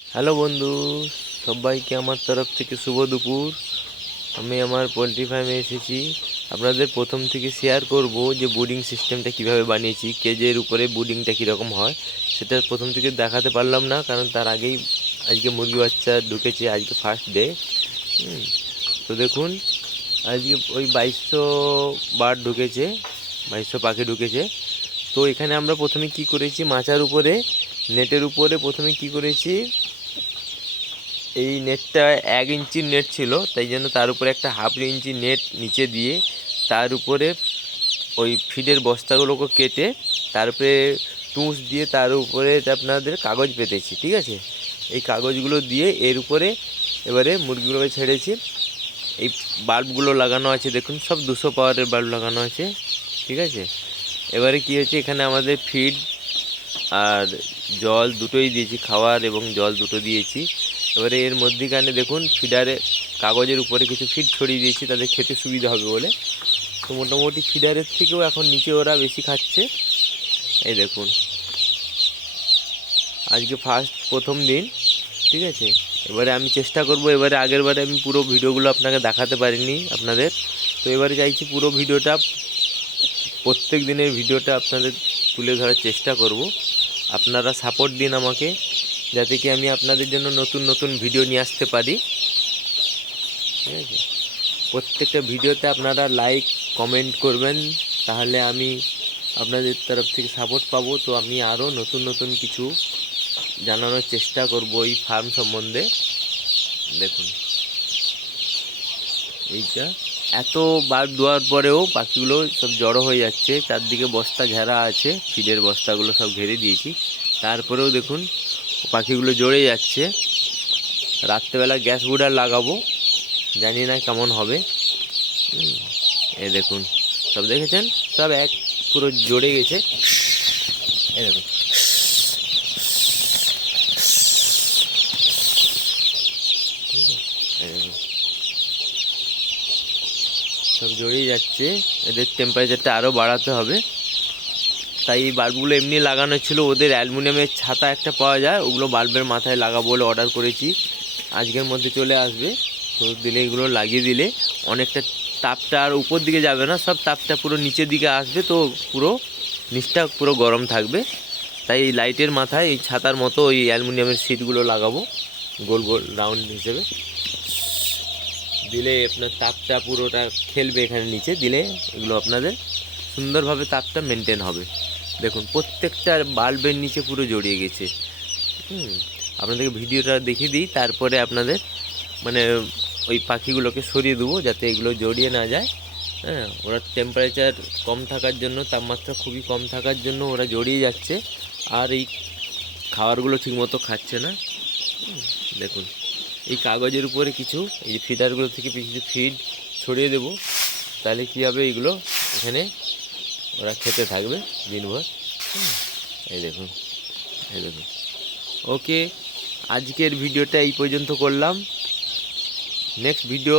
Hello বন্ধু, সবাইকে আমার তরফ থেকে শুভ দুপুর। আমি আমার পোলট্রি ফার্মে এসেছি। আপনাদের প্রথম থেকে শেয়ার করব যে ব্রুডিং সিস্টেমটা কিভাবে বানিয়েছি, কেজের উপরে ব্রুডিংটা কীরকম হয় সেটা প্রথম থেকে দেখাতে পারলাম না, কারণ তার আগেই আজকে মুরগি বাচ্চা ঢুকেছে। আজকে ফার্স্ট ডে। তো দেখুন, আজকে ওই 2200 বার্ড ঢুকেছে, 2200 পাখি ঢুকেছে। তো এখানে আমরা প্রথমে কি করেছি, মাচার উপরে নেটের উপরে প্রথমে কি করেছি, এই নেটটা 1 ইঞ্চির নেট ছিল, তাই জন্য তার উপরে একটা 1/2 ইঞ্চি নেট নিচে দিয়ে তার উপরে ওই ফিডের বস্তাগুলোকে কেটে তার উপরে তুষ দিয়ে তার উপরে আপনাদের কাগজ পেতেছি। ঠিক আছে, এই কাগজগুলো দিয়ে এর উপরে এবারে মুরগিগুলোকে ছেড়েছি। এই বাল্বগুলো লাগানো আছে, দেখুন সব 200 পাওয়ারের বাল্ব লাগানো আছে। ঠিক আছে, এবারে কি হচ্ছে, এখানে আমাদের ফিড আর জল দুটোই দিয়েছি, খাওয়ার এবং জল দুটো দিয়েছি। এবারে এর মধ্যিখানে দেখুন ফিডারে কাগজের উপরে কিছু ফিড ছড়িয়ে দিয়েছি তাদের খেতে সুবিধা হবে বলে। তো মোটামুটি ফিডারের থেকেও এখন নিচে ওরা বেশি খাচ্ছে। এই দেখুন, আজকে প্রথম দিন। ঠিক আছে, এবারে আমি চেষ্টা করব, এবারে আগের বারে আমি পুরো ভিডিওগুলো আপনাকে দেখাতে পারিনি আপনাদের। তো এবারে চাইছি পুরো ভিডিওটা, প্রত্যেক দিনের ভিডিওটা আপনাদের তুলে ধরার চেষ্টা করব। আপনারা সাপোর্ট দিন আমাকে, যাতে কি আমি আপনাদের জন্য নতুন নতুন ভিডিও নিয়ে আসতে পারি। ঠিক আছে, প্রত্যেকটা ভিডিওতে আপনারা লাইক কমেন্ট করবেন, তাহলে আমি আপনাদের তরফ থেকে সাপোর্ট পাবো। তো আমি আরও নতুন নতুন কিছু জানানোর চেষ্টা করব এই ফার্ম সম্বন্ধে। দেখুন, এইটা এত বার দেওয়ার পরেও পাখিগুলো সব জড়ো হয়ে যাচ্ছে, চারদিকে বস্তা ঘেরা আছে, ফিডের বস্তাগুলো সব ঘিরে দিয়েছি, তারপরেও দেখুন পাখিগুলো জড়ে যাচ্ছে। রাত্রেবেলা গ্যাস বুডার লাগাবো, জানি না কেমন হবে। এই দেখুন, সব দেখেছেন, সব এক পুরো জড়ে গেছে। এই দেখুন, সব জড়িয়ে যাচ্ছে। এদের টেম্পারেচারটা আরও বাড়াতে হবে। তাই এই বাল্বগুলো এমনি লাগানো ছিল, ওদের অ্যালুমিনিয়ামের ছাতা একটা পাওয়া যায়, ওগুলো বাল্বের মাথায় লাগাবো বলে অর্ডার করেছি, আজকের মধ্যে চলে আসবে। তো দিলে এগুলো লাগিয়ে দিলে অনেকটা তাপটা আর উপর দিকে যাবে না, সব তাপটা পুরো নিচের দিকে আসবে, তো পুরো নিচটা পুরো গরম থাকবে। তাই এই লাইটের মাথায় এই ছাতার মতো ওই অ্যালুমিনিয়ামের সিটগুলো লাগাবো গোল গোল রাউন্ড হিসেবে। দিলে আপনার তাপটা পুরোটা খেলবে এখানে নিচে, দিলে এগুলো আপনাদের সুন্দরভাবে তাপটা মেনটেন হবে। দেখুন প্রত্যেকটা বাল্বের নিচে পুরো জড়িয়ে গেছে। আপনাদেরকে ভিডিওটা দেখিয়ে দিই, তারপরে আপনাদের মানে ওই পাখিগুলোকে সরিয়ে দেবো যাতে এগুলো জড়িয়ে না যায়। হ্যাঁ, ওরা টেম্পারেচার কম থাকার জন্য, তাপমাত্রা খুবই কম থাকার জন্য ওরা জড়িয়ে যাচ্ছে, আর এই খাবারগুলো ঠিকমতো খাচ্ছে না। দেখুন, এই কাগজের উপরে কিছু এই যে ফিডারগুলো থেকে কিছু ফিড ছড়িয়ে দেবো, তাহলে কী হবে, এইগুলো এখানে ওরা খেতে থাকবে দিনভর। এই দেখুন, এই দেখুন। ওকে, আজকের ভিডিওটা এই পর্যন্ত করলাম। নেক্সট ভিডিও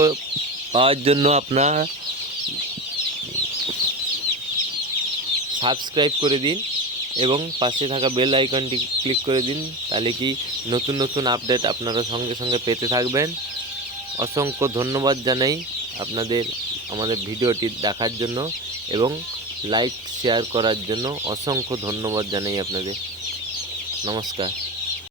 পাওয়ার জন্য আপনার সাবস্ক্রাইব করে দিন এবং পাশে থাকা বেল আইকনটি ক্লিক করে দিন, তাহলে কি নতুন নতুন আপডেট আপনারা সঙ্গে সঙ্গে পেতে থাকবেন। অসংখ্য ধন্যবাদ জানাই আপনাদের আমাদের ভিডিওটি দেখার জন্য এবং লাইক শেয়ার করার জন্য। অসংখ্য ধন্যবাদ জানাই আপনাদের। নমস্কার।